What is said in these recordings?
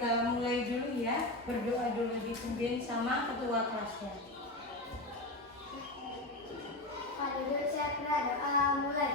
kita mulai dulu ya. Berdoa dulu dipimpin sama ketua kelasnya. Pak duduk, siap berdoa, mulai.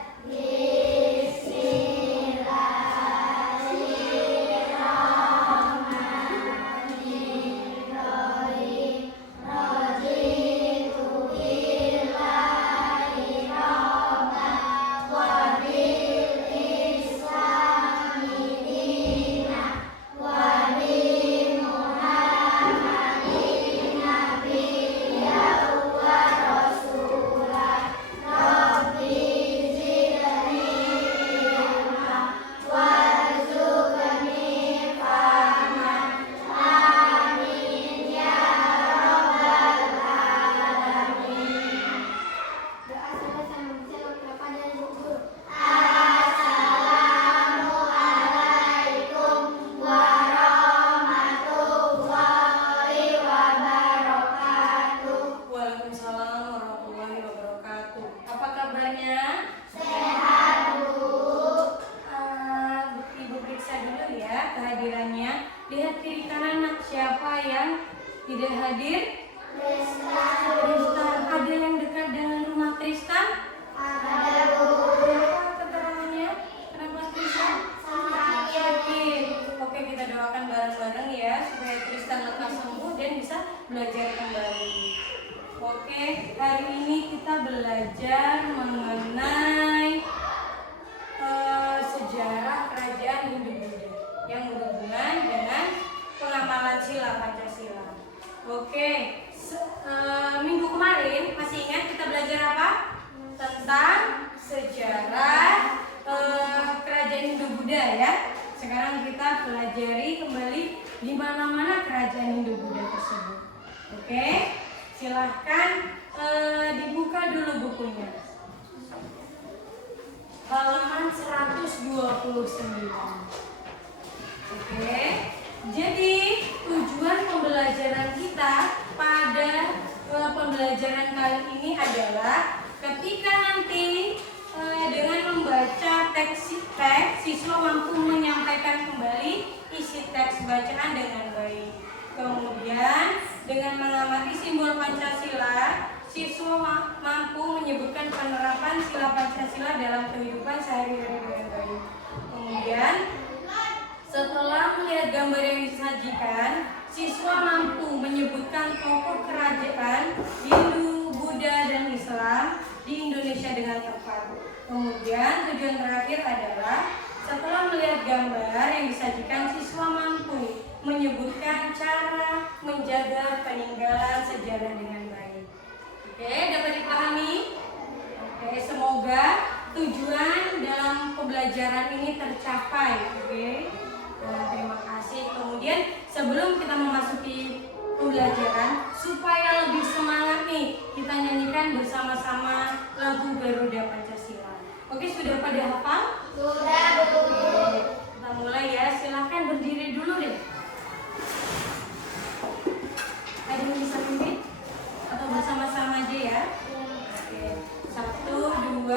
Lihat kiri kanan, siapa yang tidak hadir? Tristan. Ada yang dekat dengan rumah Tristan? Ada, Bu. Apa keterangannya? Kenapa Tristan? Sakit. Oke, kita doakan bareng-bareng ya supaya Tristan lekas sembuh dan bisa belajar kembali. Oke, hari ini kita belajar mengenai sejarah kerajaan Hindu-Buddha yang berhubungan dengan pengamalan sila Pancasila. Oke, minggu kemarin masih ingat kita belajar apa? Tentang sejarah kerajaan Hindu-Buddha ya. Sekarang kita pelajari kembali di mana-mana kerajaan Hindu-Buddha tersebut. Oke, silahkan dibuka dulu bukunya. Halaman 129. Oke, jadi tujuan pembelajaran kita pada pembelajaran kali ini adalah ketika nanti dengan membaca teks, siswa mampu menyampaikan kembali isi teks bacaan dengan baik. Kemudian dengan mengamati simbol Pancasila, siswa mampu menyebutkan penerapan sila Pancasila dalam kehidupan sehari-hari dengan baik. Kemudian setelah melihat gambar yang disajikan, siswa mampu menyebutkan tokoh kerajaan Hindu, Buddha, dan Islam di Indonesia dengan tepat. Kemudian tujuan terakhir adalah setelah melihat gambar yang disajikan, siswa mampu menyebutkan cara menjaga peninggalan sejarah dengan baik. Oke, dapat dipahami? Oke, semoga tujuan dalam pembelajaran ini tercapai. Oke. Terima kasih. Kemudian sebelum kita memasuki pembelajaran, supaya lebih semangat nih, kita nyanyikan bersama-sama lagu Garuda Pancasila. Oke, sudah pada hafal? Sudah, Bu. Kita mulai ya. Silahkan berdiri dulu deh. Ada yang bisa pimpin? Atau bersama-sama aja ya? Oke. 1, 2,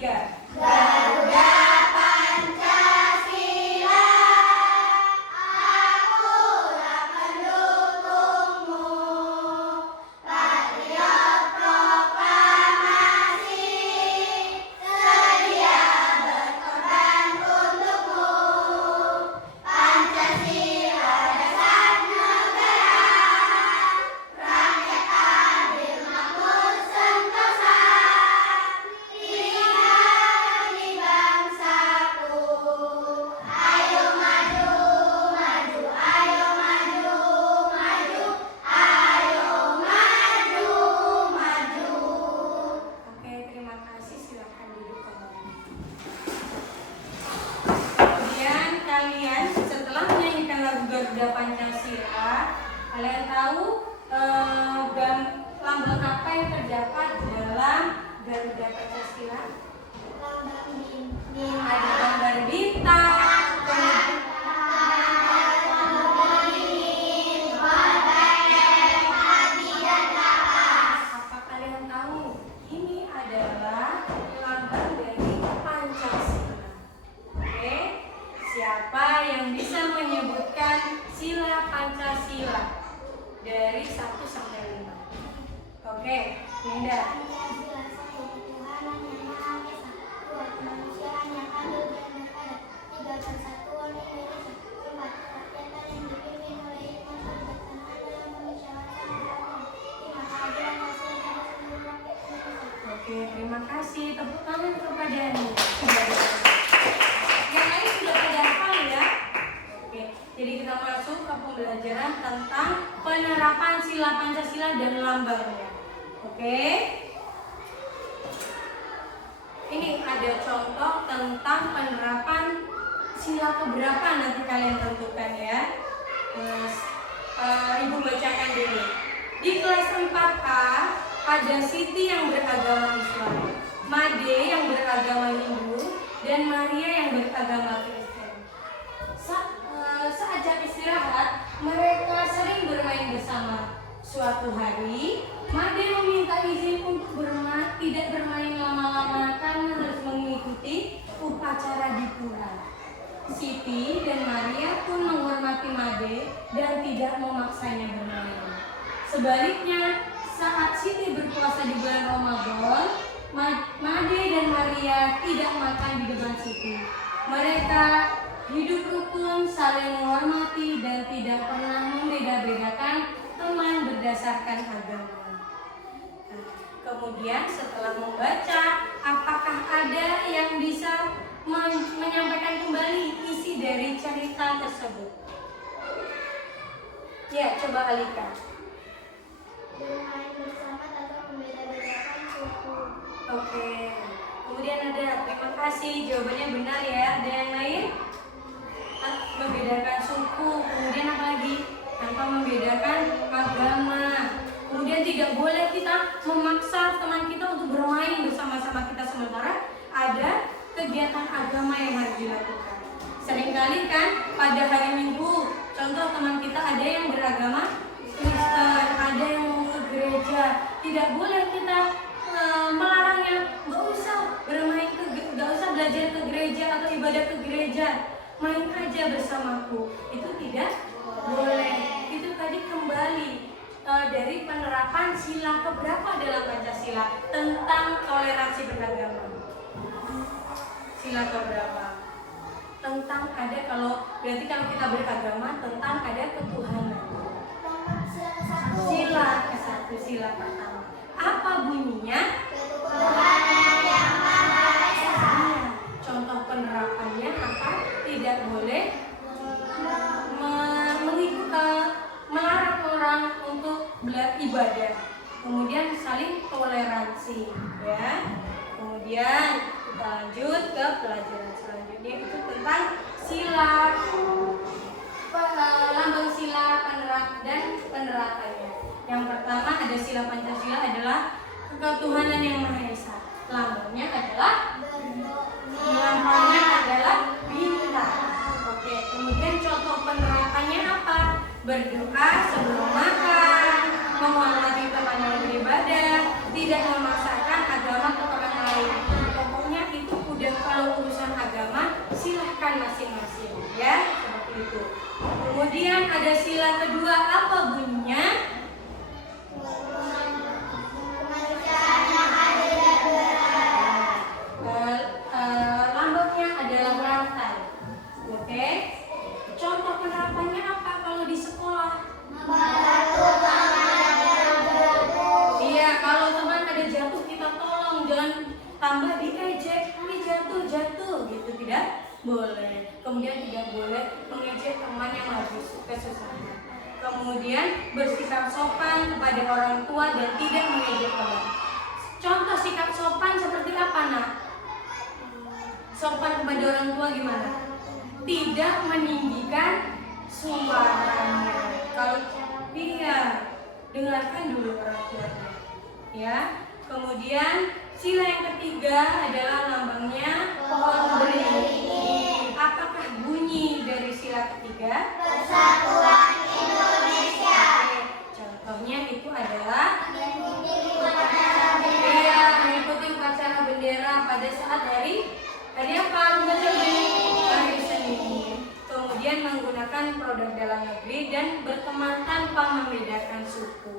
3. Garuda Pancasila, kalian tahu lambang apa yang terdapat dalam Garuda Pancasila? Ada gambar bintang, apa kalian tahu? Ini adalah lambang dari Pancasila. Oke, siapa yang bisa menyebutkan sila Pancasila dari 1 sampai 5. Oke, Linda. Pancasila satu, ketuhanan yang Maha Esa, 2, kemanusiaan yang adil dan beradab, 3, persatuan Indonesia, 4, kerakyatan yang dipimpin oleh hikmat kebijaksanaan dalam memusyawarahkan kepentingan, 5, keadilan sosial pada seluruh rakyat Indonesia. Oke, terima kasih. Tepuk tangan kepada Anu. Yang lain sudah pada hafal ya? Oke, jadi kita masuk ke pembelajaran tentang penerapan sila Pancasila dan lambangnya. Oke. Ini ada contoh tentang penerapan sila keberapa nanti kalian tentukan ya. Ibu bacakan dulu. Di kelas 4A ada Siti yang beragama Islam, Made yang beragama Hindu, dan Maria yang beragama Kristen. Saat istirahat, mereka sering bermain bersama. Suatu hari, Made meminta izin untuk tidak bermain lama-lama karena harus mengikuti upacara di pura. Siti dan Maria pun menghormati Made dan tidak memaksanya bermain. Sebaliknya, saat Siti berpuasa di bulan Ramadan, Made dan Maria tidak makan di depan Siti. Mereka hidup rukun, saling menghormati, dan tidak pernah membeda-bedakan teman berdasarkan agama. Kemudian setelah membaca, apakah ada yang bisa menyampaikan kembali isi dari cerita tersebut? Ya, coba Alika. Bermain bersama tanpa membeda-bedakan suku. Oke. Kemudian ada, terima kasih, jawabannya benar ya. Ada yang lain? Membedakan suku. Kemudian apa lagi? Tanpa membedakan agama. Kemudian tidak boleh kita memaksa teman kita untuk bermain bersama-sama kita, sementara ada kegiatan agama yang harus dilakukan. Seringkali kan pada hari Minggu, contoh teman kita ada yang beragama Kristen, ada yang mau ke gereja, tidak boleh kita melarangnya, nggak usah bermain, nggak usah belajar ke gereja atau ibadah ke gereja, main aja bersamaku. Itu tidak boleh. Itu tadi kembali dari penerapan sila keberapa dalam Pancasila tentang toleransi beragama. Sila keberapa? Tentang ada, berarti kalau kita beragama tentang ada ketuhanan. Sila ke-1, sila pertama. Apa bunyinya? Ketuhanan yang Maha Esa. Contoh penerapannya apa? Tidak boleh melarang orang untuk beribadah. Kemudian saling toleransi, ya. Kemudian kita lanjut ke pelajaran selanjutnya, itu tentang sila, lambang sila dan penerapannya. Yang pertama ada sila Pancasila adalah ketuhanan yang Maha Esa. Lambangnya adalah bintang. Oke, kemudian contoh penerapannya apa? Berdoa sebelum makan, menghormati teman yang beribadah, tidak memaksakan agama ke orang lain. Pokoknya itu udah, kalau urusan agama silahkan masing-masing, ya, seperti itu. Kemudian ada sila kedua, apa bunyinya? Kemanusiaan yang adil dan beradab. Lambangnya adalah rantai. Oke. Contoh penerapannya apa kalau di sekolah? Membantu teman yang jatuh. Iya, kalau teman ada jatuh kita tolong, jangan tambah diejek, ini jatuh gitu, tidak boleh. Kemudian tidak boleh mengejek teman yang lagi kesusahan. Kemudian bersikap sopan kepada orang tua dan tidak mengejek teman. Contoh sikap sopan seperti apa, Nak? Sopan kepada orang tua gimana? Tidak meninggikan suaranya. Kalau dengarkan dulu orang tuanya. Ya. Kemudian sila yang ketiga adalah lambangnya pohon beringin. Apakah bunyi dari sila ketiga? Persatuan Indonesia. Contohnya itu adalah Bendera. mengikuti upacara bendera pada saat hari apa? Hari Senin. Kemudian menggunakan produk dalam negeri dan berteman tanpa membedakan suku.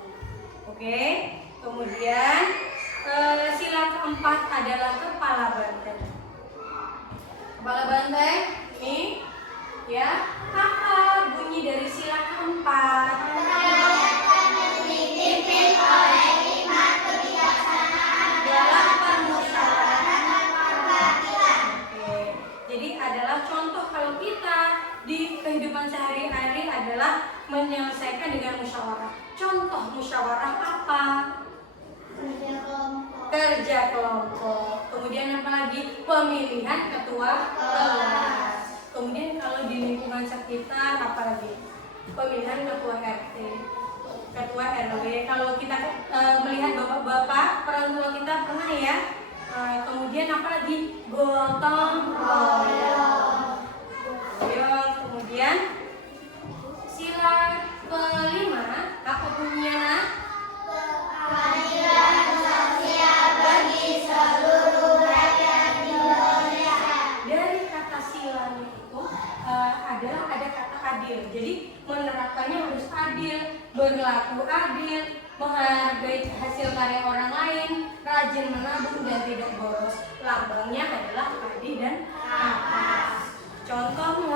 Oke. Kemudian sila keempat adalah kepala banteng. Kepala banteng ini ya, apa bunyi dari sila keempat? Dipimpin oleh hikmat kebijaksanaan Dalam permusyawaratan. perwakilan. Oke. Jadi adalah contoh kalau kita di kehidupan sehari-hari adalah menyelesaikan dengan musyawarah. Contoh musyawarah apa? Kerja kelompok. Kerja kelompok. Kemudian apa lagi? Pemilihan ketua kelas. Kemudian kalau di lingkungan sekitar apa lagi? Pemilihan ketua RT, ketua RW. Kalau kita melihat bapak-bapak, orang tua kita pernah ya. Kemudian apa lagi? Gotong royong. Kemudian sila kelima apa bunyinya? Keadilan sosial bagi seluruh rakyat Indonesia. Dari kata silanya itu adalah ada kata adil. Jadi menerapkannya harus adil, berlaku adil, menghargai hasil karya orang lain, rajin menabung dan tidak boros. Lambangnya adalah padi dan kapas. Contoh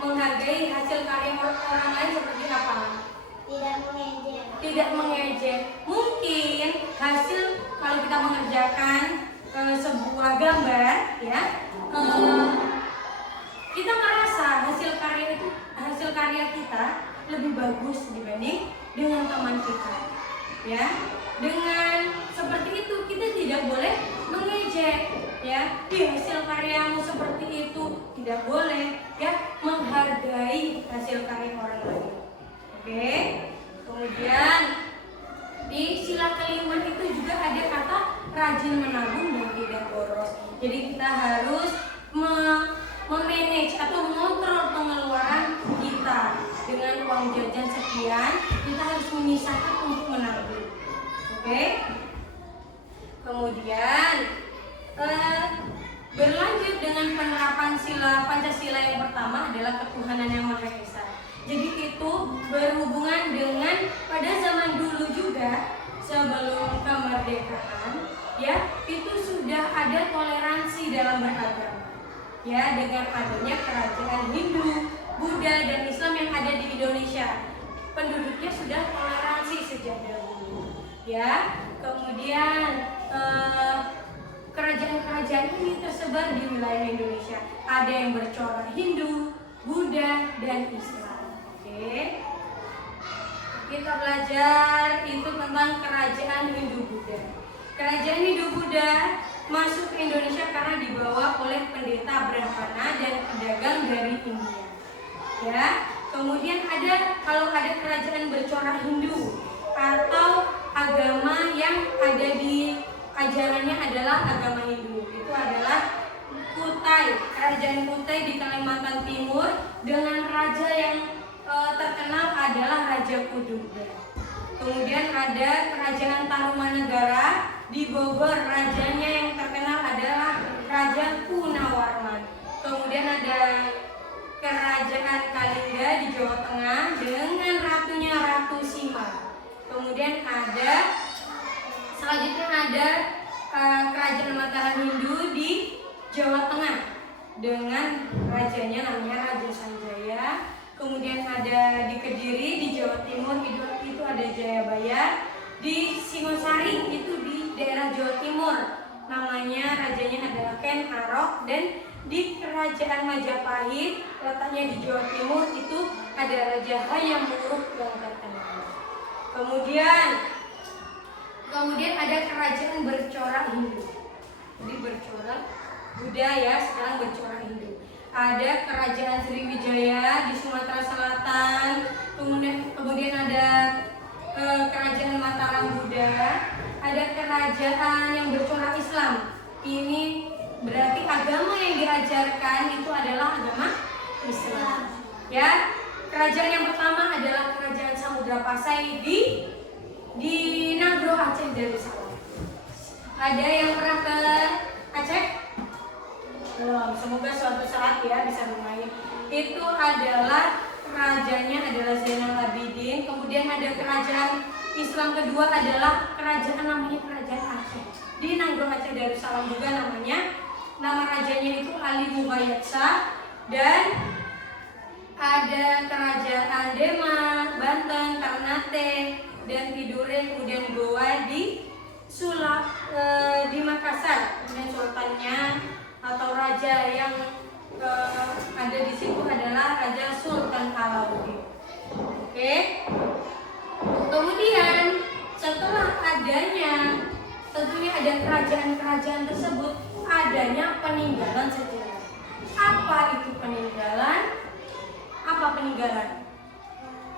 menghargai hasil karya orang lain seperti apa? Tidak mengejek. Tidak mengejek. Mungkin hasil kalau kita mengerjakan sebuah gambar ya, kita merasa hasil karya kita lebih bagus dibanding dengan teman kita ya. Dengan seperti itu kita tidak boleh mengejek ya. Hasil karyamu seperti itu tidak boleh ya, menghargai hasil karya orang lain. Oke. Kemudian di sila kelima itu juga ada kata rajin menabung dan tidak boros. Jadi kita harus memanage atau mengontrol pengeluaran kita. Dengan uang jajan sekian, kita harus menyisakan untuk menabung. Oke. Kemudian berlanjut dengan penerapan sila Pancasila yang pertama adalah ketuhanan yang Maha Esa. Jadi itu berhubungan dengan pada zaman dulu juga sebelum kemerdekaan ya, itu sudah ada toleransi dalam beragama. Ya, dengan adanya kerajaan Hindu, Buddha dan Islam yang ada di Indonesia. Penduduknya sudah toleransi sejak dahulu. Ya, kemudian kerajaan-kerajaan ini tersebar di wilayah Indonesia. Ada yang bercorak Hindu, Buddha, dan Islam. Oke. Kita belajar itu tentang kerajaan Hindu-Buddha. Kerajaan Hindu-Buddha masuk ke Indonesia karena dibawa oleh pendeta Brahmana dan pedagang dari India. Ya. Kemudian kalau ada kerajaan bercorak Hindu atau agama yang ada di ajarannya adalah agama Hindu, itu adalah Kutai, kerajaan Kutai di Kalimantan Timur dengan raja yang terkenal adalah Raja Kudubra. Kemudian ada kerajaan Tarumanegara di Bogor, rajanya yang terkenal adalah Raja Kunawarman. Kemudian ada kerajaan Kalingga di Jawa Tengah dengan ratunya Ratu Sima. Kemudian selanjutnya ada kerajaan Mataram Hindu di Jawa Tengah dengan rajanya namanya Raja Sanjaya. Kemudian ada di Kediri di Jawa Timur itu ada Jayabaya. Di Singosari itu di daerah Jawa Timur namanya rajanya adalah Ken Arok. Dan di kerajaan Majapahit letaknya di Jawa Timur itu ada Raja Hayam Wuruk yang terkenal. Kemudian ada kerajaan bercorak Hindu. Jadi bercorak Buddha ya, sekarang bercorak Hindu. Ada kerajaan Sriwijaya di Sumatera Selatan. Kemudian ada kerajaan Mataram Buddha. Ada kerajaan yang bercorak Islam. Ini berarti agama yang diajarkan itu adalah agama Islam. Ya, kerajaan yang pertama adalah kerajaan Samudra Pasai di Nagro Aceh Darussalam. Ada yang pernah ke Aceh? Belum. Semoga suatu saat ya bisa bermain. itu adalah rajanya adalah Zainal Abidin. Kemudian ada kerajaan Islam kedua adalah kerajaan namanya Kerajaan Aceh. Di Nanggroe Aceh Darussalam juga namanya. Nama rajanya itu Ali Muhayyad Shah. Dan ada kerajaan Demak, Banten, Ternate, dan Tidore, kemudian Goa di di Makassar. Kemudian sultannya atau raja yang ada di situ adalah Raja Sultan Alauddin. Oke. Kemudian setelah adanya, tentunya ada kerajaan-kerajaan tersebut, adanya peninggalan sejarah. Apa itu peninggalan? Apa peninggalan?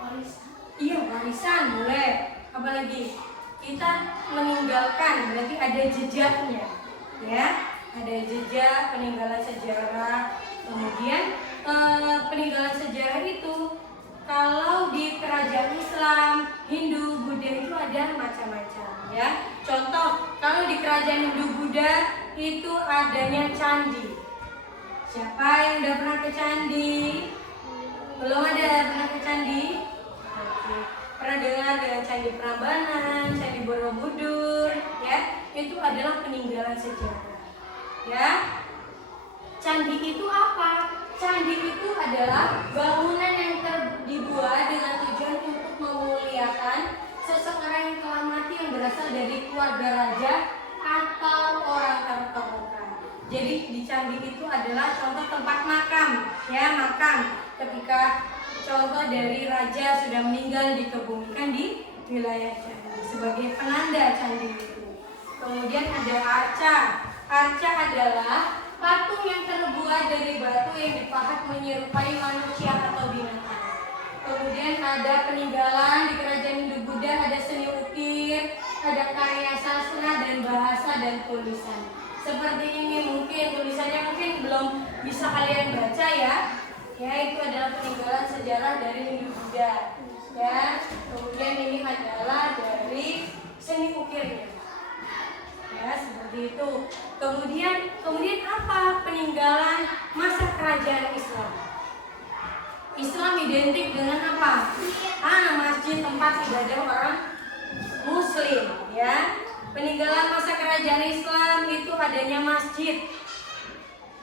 Warisan. Iya, warisan boleh. Apalagi kita meninggalkan, berarti ada jejaknya, ya. Ada jejak peninggalan sejarah. Kemudian peninggalan sejarah itu kalau di kerajaan Islam, Hindu, Buddha itu ada macam-macam, ya. Contoh, kalau di kerajaan Hindu Buddha itu adanya candi. Siapa yang udah pernah ke candi? Belum ada pernah ke candi? Oke. Pernah dengar dengan Candi Prambanan, Candi Borobudur, ya? Itu adalah peninggalan sejarah. Ya, candi itu apa? Candi itu adalah bangunan yang dibuat dengan tujuan untuk memuliakan seseorang yang telah mati yang berasal dari keluarga raja atau orang terkemuka. Jadi di candi itu adalah contoh tempat makam, ya, makam. Ketika contoh dari raja sudah meninggal dikebumikan di wilayah candi sebagai penanda candi itu. Kemudian ada arca. Arca adalah patung yang terbuat dari batu yang dipahat menyerupai manusia atau binatang. Kemudian ada peninggalan di kerajaan Hindu Buddha, ada seni ukir, ada karya sastra dan bahasa dan tulisan. Seperti ini mungkin tulisannya mungkin belum bisa kalian baca, ya. Ya, itu adalah peninggalan sejarah dari Hindu Buddha. Ya, kemudian ini adalah dari seni ukirnya. Ya, seperti itu. Kemudian apa peninggalan masa kerajaan Islam? Islam identik dengan apa? Masjid, tempat ibadah orang Muslim, ya. Peninggalan masa kerajaan Islam itu adanya masjid,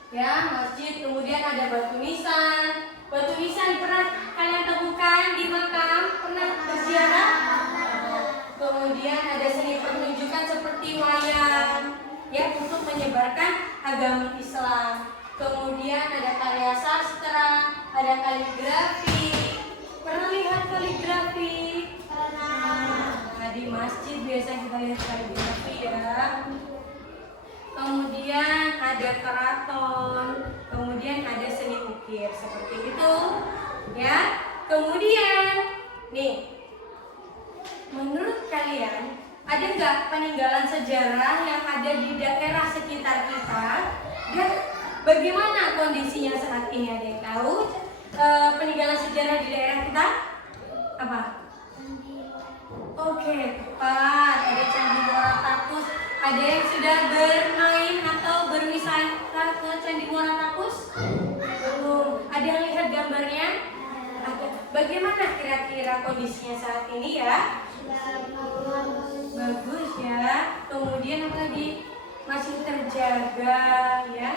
ya, masjid. Kemudian ada batu nisan. Batu nisan pernah kalian temukan di makam? Pernah berziarah? Kemudian ada seni pertunjukan seperti wayang, ya, untuk menyebarkan agama Islam. Kemudian ada karya sastra, ada kaligrafi. Pernah lihat kaligrafi? Pernah. Nah, di masjid biasa kita lihat kaligrafi, ya. Kemudian ada keraton, kemudian ada seni ukir seperti itu, ya. Kemudian nih, menurut kalian ada nggak peninggalan sejarah yang ada di daerah sekitar kita? Dan bagaimana kondisinya saat ini? Ada yang tahu peninggalan sejarah di daerah kita? Apa? Oke, tepat. Ada Candi Muara Takus. Ada yang sudah bermain atau berwisata ke Candi Muara Takus? Belum. Ada yang lihat gambarnya? Ada. Bagaimana kira-kira kondisinya saat ini, ya? Bagus, ya. Kemudian apa lagi? Masih terjaga, ya.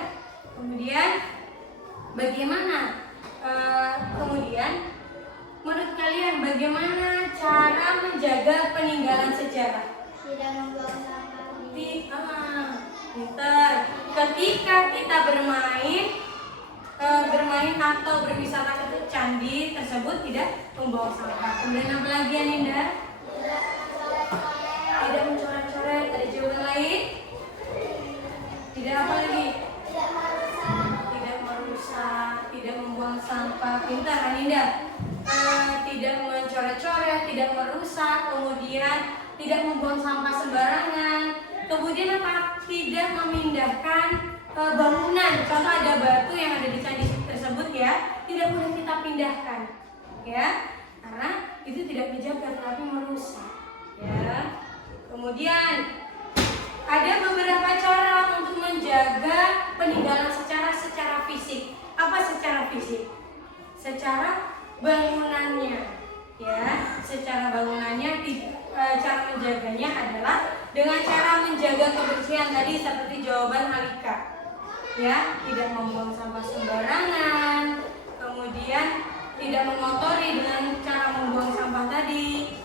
Kemudian bagaimana? Kemudian menurut kalian bagaimana cara menjaga peninggalan sejarah? Tidak membuang sampah. Pintar. Ketika kita bermain atau berwisata ke candi tersebut tidak membawa sampah. Kemudian apa lagi, Aninda? Tidak mencoret-coret. Ada jawaban lain? Tidak apa lagi? Tidak merusak, tidak membuang sampah. Pintar, Aninda. Tidak mencoret-coret, tidak merusak, kemudian tidak membuang sampah sembarangan. Kemudian apa? Tidak memindahkan bangunan. Contoh ada batu yang ada di candi tersebut, ya, tidak boleh kita pindahkan, ya, karena itu tidak menjaga tetapi merusak, ya. Kemudian ada beberapa cara untuk menjaga peninggalan secara fisik. Apa secara fisik? secara bangunannya, ya. Secara bangunannya, cara menjaganya adalah dengan cara menjaga kebersihan tadi seperti jawaban Alika, ya. Tidak membuang sampah sembarangan, kemudian tidak mengotori dengan cara membuang sampah tadi.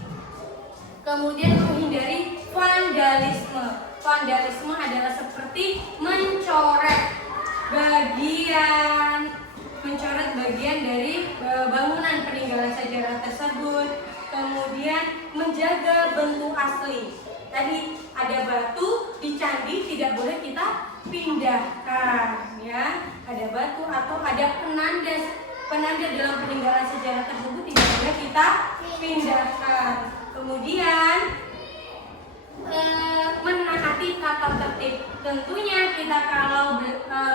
Kemudian menghindari vandalisme. Vandalisme adalah seperti mencoret bagian dari bangunan peninggalan sejarah tersebut. Kemudian menjaga bentuk asli. Tadi ada batu di candi tidak boleh kita pindahkan, ya. Ada batu atau ada penanda dalam peninggalan sejarah tersebut tidak boleh kita pindahkan. Kemudian menaati tata tertib. Tentunya kita kalau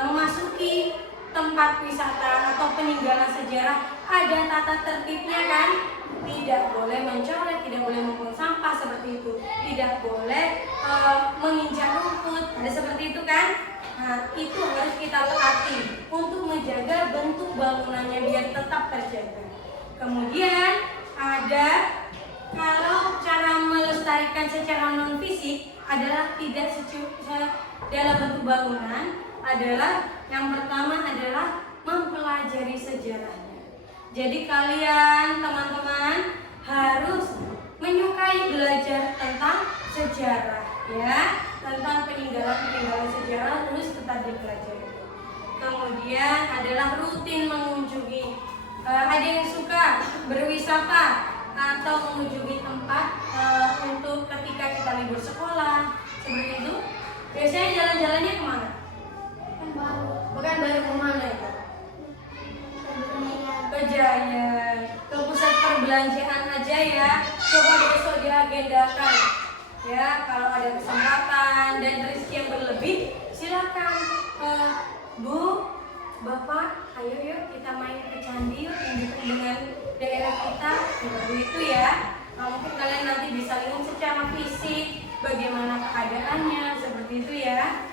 memasuki tempat wisata atau peninggalan sejarah ada tata tertibnya kan? Tidak boleh mencoret, tidak boleh membuang sampah seperti itu, tidak boleh menginjak rumput, ada seperti itu kan? Nah, itu harus kita taati untuk menjaga bentuk bangunannya biar tetap terjaga. Kemudian ada kalau cara melestarikan secara non fisik adalah tidak dalam bentuk bangunan adalah yang pertama adalah mempelajari sejarahnya. Jadi kalian teman-teman harus menyukai belajar tentang sejarah, ya, tentang peninggalan sejarah terus tetap dipelajari. Kemudian adalah rutin mengunjungi. Ada yang suka berwisata atau mengunjungi tempat untuk ketika kita libur sekolah seperti itu. Biasanya jalan-jalannya kemana? Bukan baru kemana itu? Ke Giant, ke pusat perbelanjaan aja ya. Coba besok diagendakan, ya. Kalau ada kesempatan dan rezeki yang berlebih, silakan. Bu, Bapak, ayo yuk kita main ke candi yuk yang dekat dengan daerah kita, seperti itu ya. Mungkin kalian nanti bisa lihat secara fisik bagaimana keadaannya, seperti itu ya.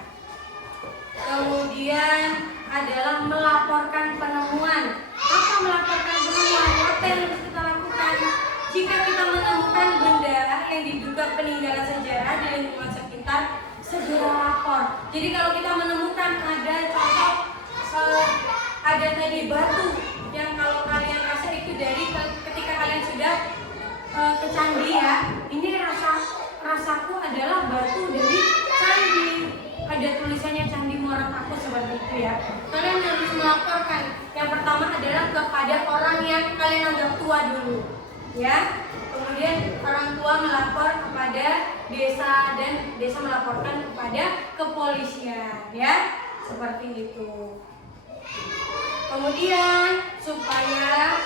Kemudian adalah melaporkan penemuan. Apa melaporkan penemuan? Apa yang harus kita lakukan? Jika kita menemukan benda yang diduga peninggalan sejarah di lingkungan sekitar, segera lapor. Jadi kalau kita menemukan ada contoh ada tadi batu yang kalau kalian rasa itu dari ketika kalian sudah ke candi ya, ini rasaku adalah batu dari candi. Ada tulisannya Candi Muara Takus seperti itu ya. Kalian harus melaporkan. Yang pertama adalah kepada orang yang kalian anggap tua dulu, ya. Kemudian orang tua melapor kepada desa dan desa melaporkan kepada kepolisian, ya. Seperti itu. Kemudian supaya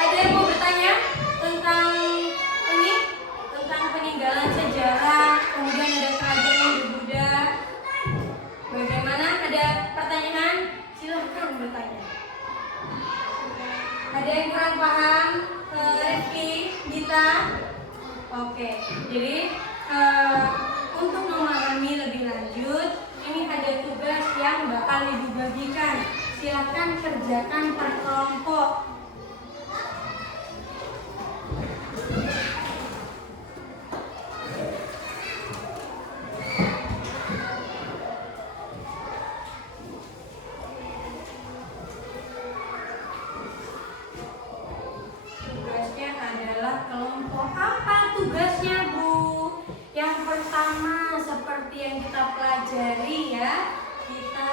ada yang mau bertanya tentang ini, tentang peninggalan sejarah, kemudian ada kerajaan Hindu Buddha. Bagaimana? Ada pertanyaan? Silahkan bertanya. Ada yang kurang paham? Rifki, Gita? Oke, jadi untuk memahami lebih lanjut, ini ada tugas yang bakal dibagikan. Silahkan kerjakan per kelompok. Tugasnya adalah kelompok. Apa tugasnya, Bu? Yang pertama seperti yang kita pelajari ya, kita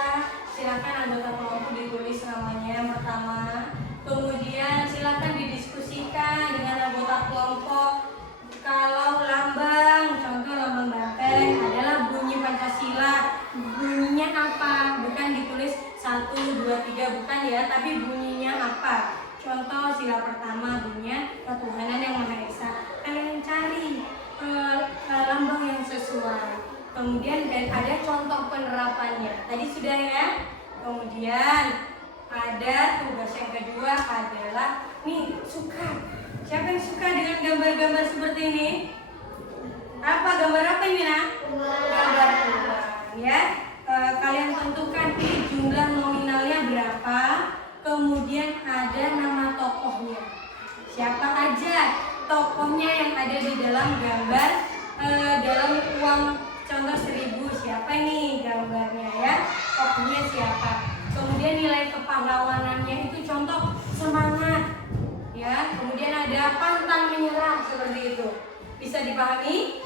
silakan anggota kelompok ditulis namanya yang pertama. Kemudian silakan didiskusikan dengan anggota kelompok. Kalau lambang, contoh lambang Banteng adalah bunyi Pancasila. Bunyinya apa? Bukan ditulis 1, 2, 3, bukan ya, tapi bunyinya apa? Contoh sila pertama bunyinya ketuhanan yang Maha Esa. Kalian cari lambang yang sesuai. Kemudian dan ada contoh penerapannya. Tadi sudah ya. Kemudian ada tugas yang kedua adalah nih suka. Siapa yang suka dengan gambar-gambar seperti ini? Apa gambar apa ini nak? Gambar Tuhan ya. Kalian tentukan jumlah nominalnya berapa. Kemudian ada nama siapa aja tokohnya yang ada di dalam gambar dalam uang contoh 1000. Siapa nih gambarnya ya? Tokohnya siapa? Kemudian nilai kepahlawanannya itu contoh semangat ya. Kemudian ada pantang menyerah seperti itu. Bisa dipahami?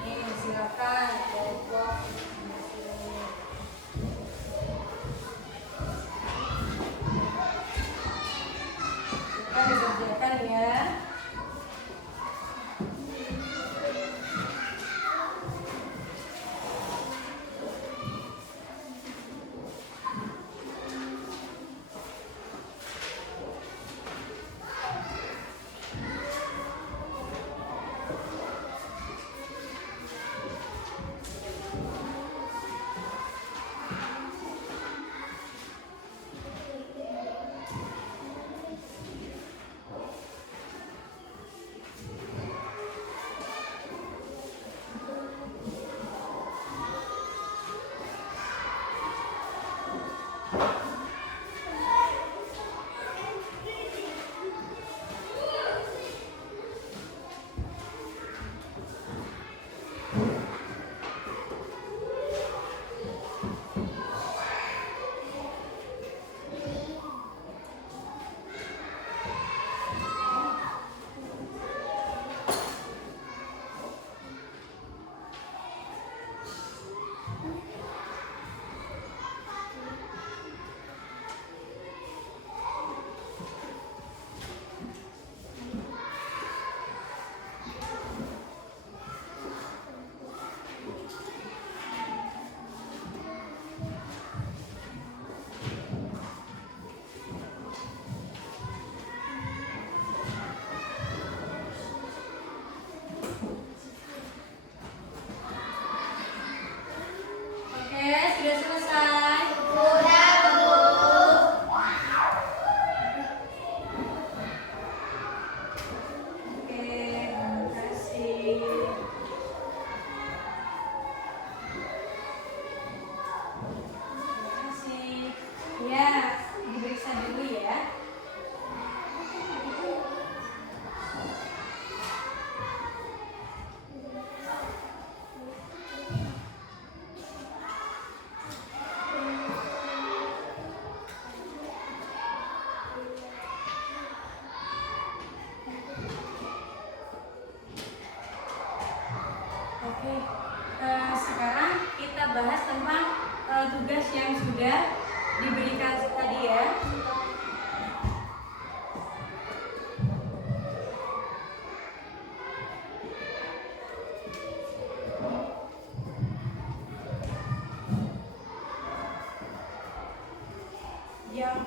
Nih, silakan kelompok di sini. Kita dikerjakan ya. Sudah selesai? Sudah, Bu. Oke, terima kasih. Terima kasih. Ya, diperiksa dulu ya. Oke, sekarang kita bahas tentang tugas yang sudah diberikan tadi ya. Yang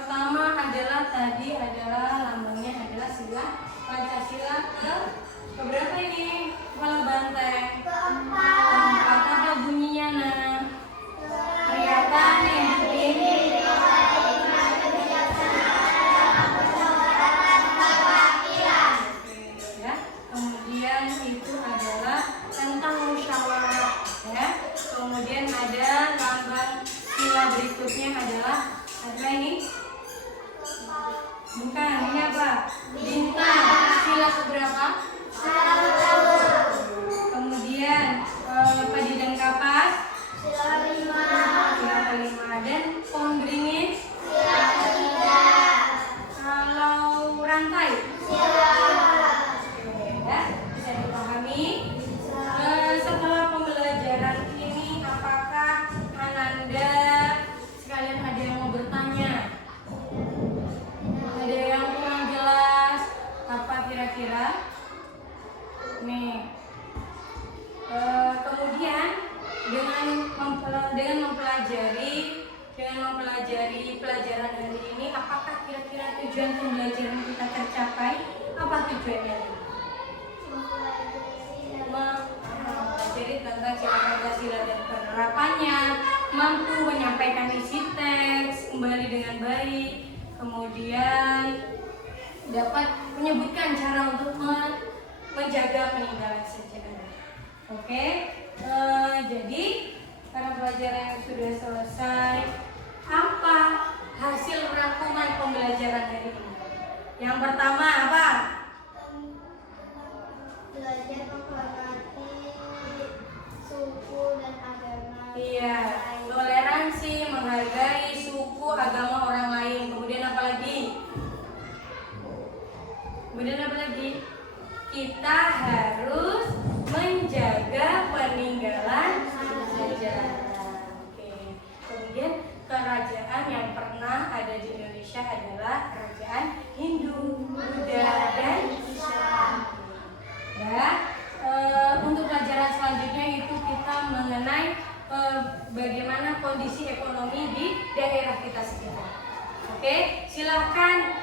pertama adalah tadi adalah lambangnya adalah sila Pancasila keberapa ini kepala banteng? Keempat. Apa bunyinya nah? Teriakan yang dipimpin ya. Kemudian itu adalah tentang musyawarah ya. Kemudian ada lambang sila berikutnya adalah apa ini? Bukan, ini apa? Bintang. Sila keberapa? Kemudian padi dan kapas. Sila kelima. Sila kelima. Dan pohon beringin. Sila ketiga. Kalau rantai. Sila. Ya, bisa dipahami. Setelah pembelajaran ini, apakah Ananda sekalian ada yang mau bertanya? Ada yang kurang jelas? Apa kira-kira? tujuan pembelajaran kita tercapai? Apa tujuannya? Mempelajari tentang sila Pancasila dan penerapannya, mampu menyampaikan isi teks kembali dengan baik, kemudian dapat menyebutkan cara untuk menjaga peninggalan sejarah. Oke, jadi para pelajar yang sudah selesai, apa hasil rangkuman pembelajaran hari ini? Yang pertama apa? Belajar menghormati suku dan agama. Iya, toleransi, menghargai suku, agama orang lain. Kemudian apa lagi? Kita harus menjaga peninggalan sejarah. Oke. Kemudian kerajaan yang pernah ada di Indonesia adalah kerajaan Hindu, Buddha, dan Islam. Ya, untuk pelajaran selanjutnya itu kita mengenai bagaimana kondisi ekonomi di daerah kita sekitar. Oke, silahkan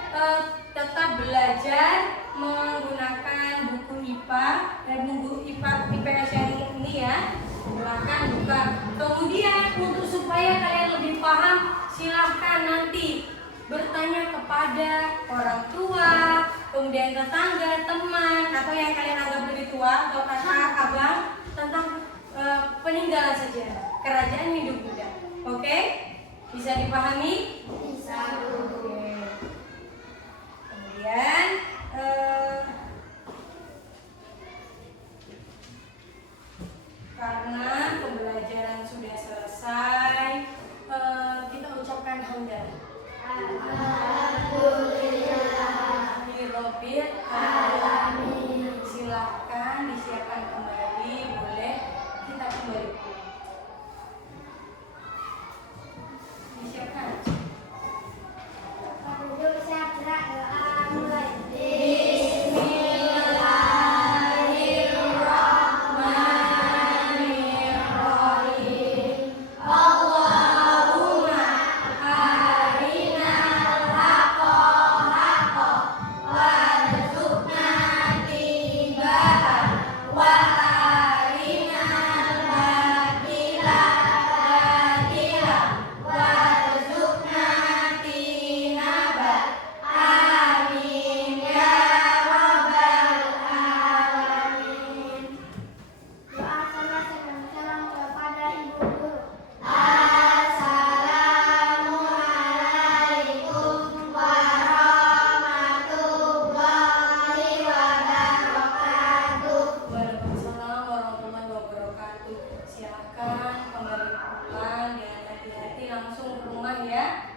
tetap belajar menggunakan buku IPA dan buku IPS yang ini ya. Silahkan buka. Kemudian untuk supaya kalian lebih paham, silahkan nanti bertanya kepada orang tua, kemudian tetangga, teman, atau yang kalian anggap lebih tua atau kakak, abang tentang peninggalan sejarah kerajaan Hindu Buddha. Oke? Bisa dipahami? Bisa. Oke. Kemudian karena pembelajaran sudah selesai, kita ucapkan hamdalah. Alhamdulillahirobbil alamin. Silahkan disiapkan kembali, boleh kita kembali pulang. Disiapkan. Duduk siap gerak doa mulai. Silakan kembali pulang dan hati-hati langsung ke rumah ya.